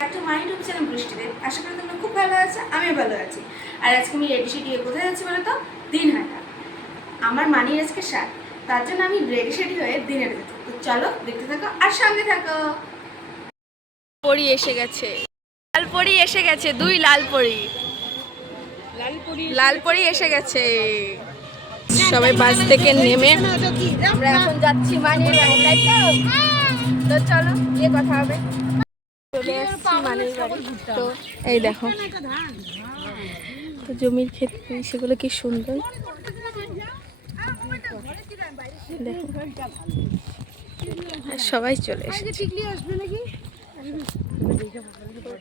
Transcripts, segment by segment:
একটা my YouTube channel বৃষ্টিদেব। আশা করি তোমরা খুব ভালো আছো, আমিও ভালো আছি। আর আজকে আমি রেডি সেডি হয়ে কোথায় যাচ্ছি বলো তো? দিনহাটা। আমার মানির আজকে শাক, তার জন্য আমি রেডি সেডি হয়ে দিনহাটা যাচ্ছি। তো চলো দেখতে থাকো আর সঙ্গে থাকো। পরি এসে গেছে, লাল পরি এসে গেছে, দুই লাল পরি, লাল পরি এসে গেছে। সবাই বাস থেকে নেমে আমরা এখন যাচ্ছি মানির বাড়ি, তাই তো? তো চলো গিয়ে কথা হবে। চলে আসছি মানির বাড়ি। তো এই দেখো তো জমির ক্ষেত, সেগুলো কি সুন্দর দেখো। আর সবাই চলে এসেছে।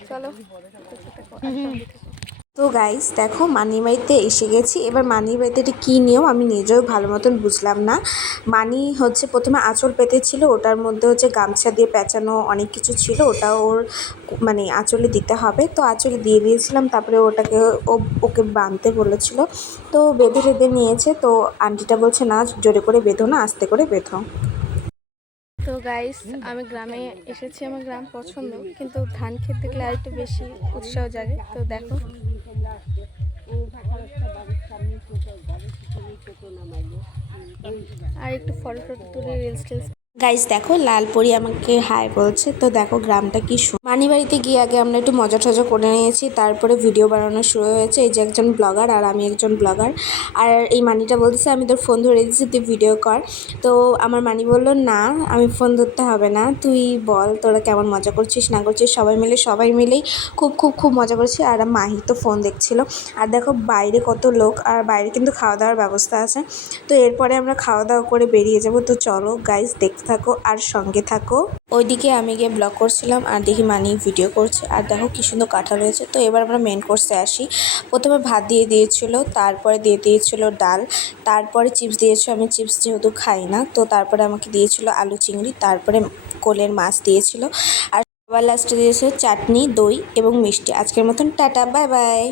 চলো। তো গাইস দেখো মানির বাড়িতে এসে গেছি। এবার মানির বাড়িতে এটা কী নিয়ম আমি নিজেও ভালো মতন বুঝলাম না। মানি হচ্ছে প্রথমে আঁচল পেতে ছিল, ওটার মধ্যে হচ্ছে গামছা দিয়ে পেঁচানো অনেক কিছু ছিল, ওটা ওর মানে আঁচলে দিতে হবে। তো আঁচলে দিয়ে দিয়েছিলাম, তারপরে ওটাকে ওকে বাঁধতে বলেছিল, তো বেঁধে টেঁধে নিয়েছে। তো আন্টিটা বলছে না জোরে করে বেঁধো না, আস্তে করে বেঁধো। তো গাইস আমি গ্রামে এসেছি, আমার গ্রাম পছন্দ, কিন্তু ধান ক্ষেত দেখলে আরেকটু বেশি উৎসাহ জাগে। তো দেখো আর একটু ফটো টটো তুলি, রিলস টিলস। গাইস দেখো লাল পরি আমাকে হাই বলছে। তো দেখো গ্রামটা কি মানি বাড়িতে গিয়ে আগে আমরা একটু মজা টজা করে নিয়েছি, তারপরে ভিডিও বানানো শুরু হয়েছে। এই যে একজন ব্লগার আর আমি একজন ব্লগার। আর এই মানিটা বলতেছে আমি তোর ফোন ধরে দিচ্ছি, তুই ভিডিও কর। তো আমার মানি বললো না, আমি ফোন ধরতে হবে না, তুই বল তোরা কেমন মজা করছিস না করছিস। সবাই মিলেই খুব খুব খুব মজা করছি। আর মাহি তো ফোন দেখছিল। আর দেখো বাইরে কত লোক, আর বাইরে কিন্তু খাওয়া দাওয়ার ব্যবস্থা আছে। তো এরপরে আমরা খাওয়া দাওয়া করে বেরিয়ে যাব। তো চলো গাইস দেখতে থাকো আর সঙ্গে থাকো। ওইদিকে আমি গিয়ে ব্লগ করছিলাম আর দেখি মানি ভিডিও করছে। আর দেখো কি সুন্দর কাঁঠাল রয়েছে। তো এবার আমরা মেন কোর্সে আসি। প্রথমে ভাত দিয়ে দিয়েছিল, তারপরে দিয়ে দিয়েছিল ডাল, তারপরে চিপস দিয়েছিল। আমি চিপস যেহেতু খাই না, তো তারপরে আমাকে দিয়েছিল আলু চিংড়ি, তারপরে কোলের মাছ দিয়েছিল, আর সবার লাস্টে দিয়েছিল চাটনি, দই এবং মিষ্টি। আজকের মতন টাটা, বাই বাই।